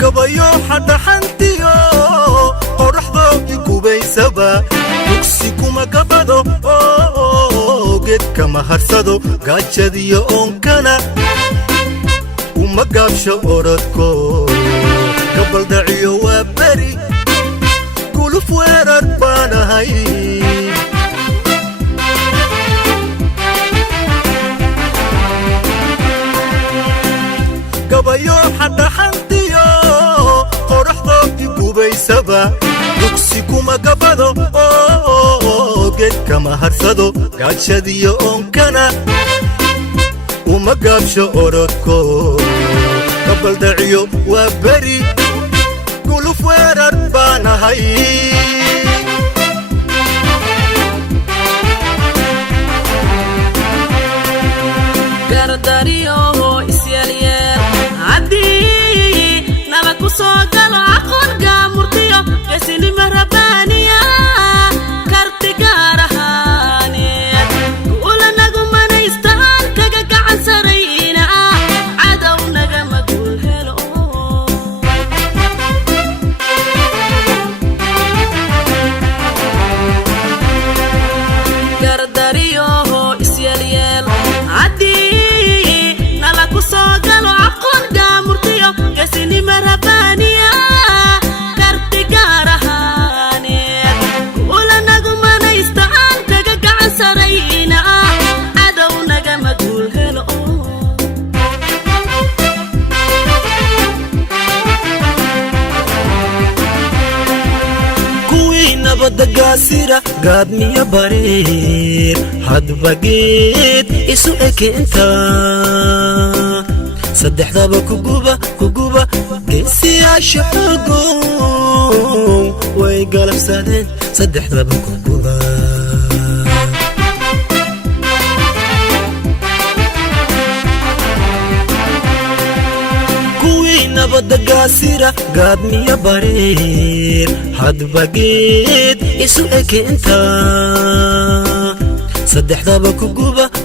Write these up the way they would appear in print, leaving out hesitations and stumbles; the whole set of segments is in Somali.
gabayo hada hantiyo qorxdo ikubaysaba duksi kuma gabado geedka maharsado gaajadiyo onkana uma gaabsho orodko gabal dhaciyo waa bari kuluf weerar baanahay gabayo hada hantiyo qorxdo ikubaysaba duksi kuma gabado geedka maharsado gaajadiyo onkana uma gaabsho orodko gabal dhaciyo waa bari kuluf weerar baanahay gardariyo isyaliyeel haddii nala ku soo galo aqoonka murtiyo geesinimo rabbaaniya karti gaar ahaaneed ula nagu manaystaan kaga gacan sarayna cadow nagama guul helo gardariyo isyaliyeel haddii nala ku soo galo aqoonka murtiyo geesinimo rabbaaniya karti gaar ahaaneed ula nagu manaystaan kaga gacan sarayna cadow nagama guul helo kuwii nabadda gaasira gaadmiyo bareer hadba geed isu ekeenta saddexdaba kuguba geesiyaasha xogow way galabsadeen saddexdaba kuguba kuwii nabadda gaasira gaadmiyo bareer hadba geed isu ekeenta saddexdaba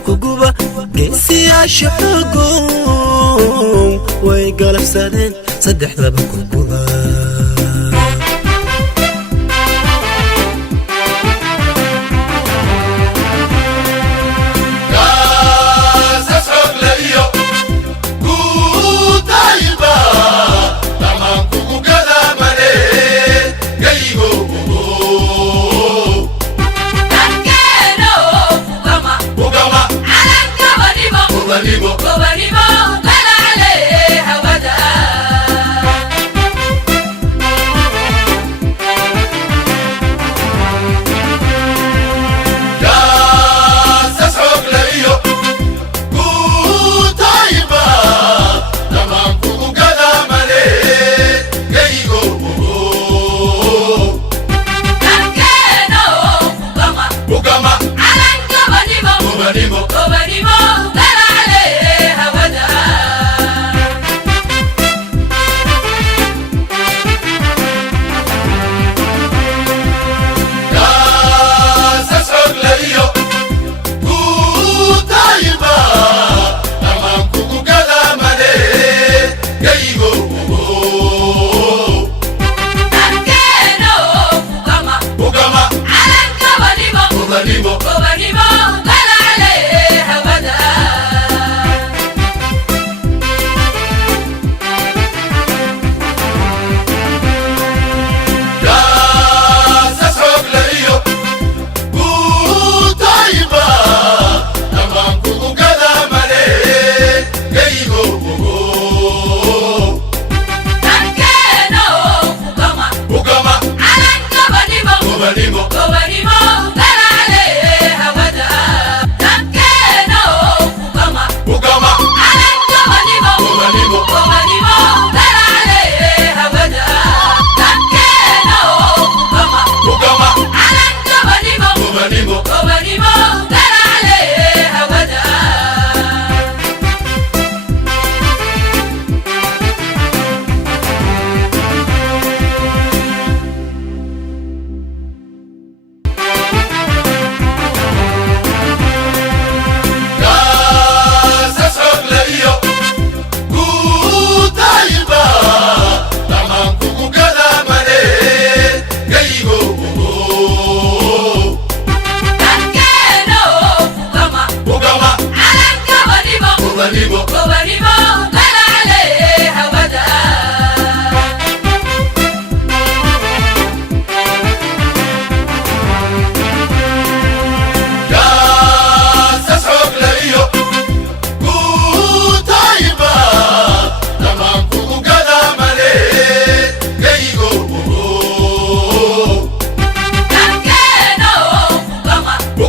kuguba geesiyaasha xogow way galabsadeen saddexdaba kuguba gobonimo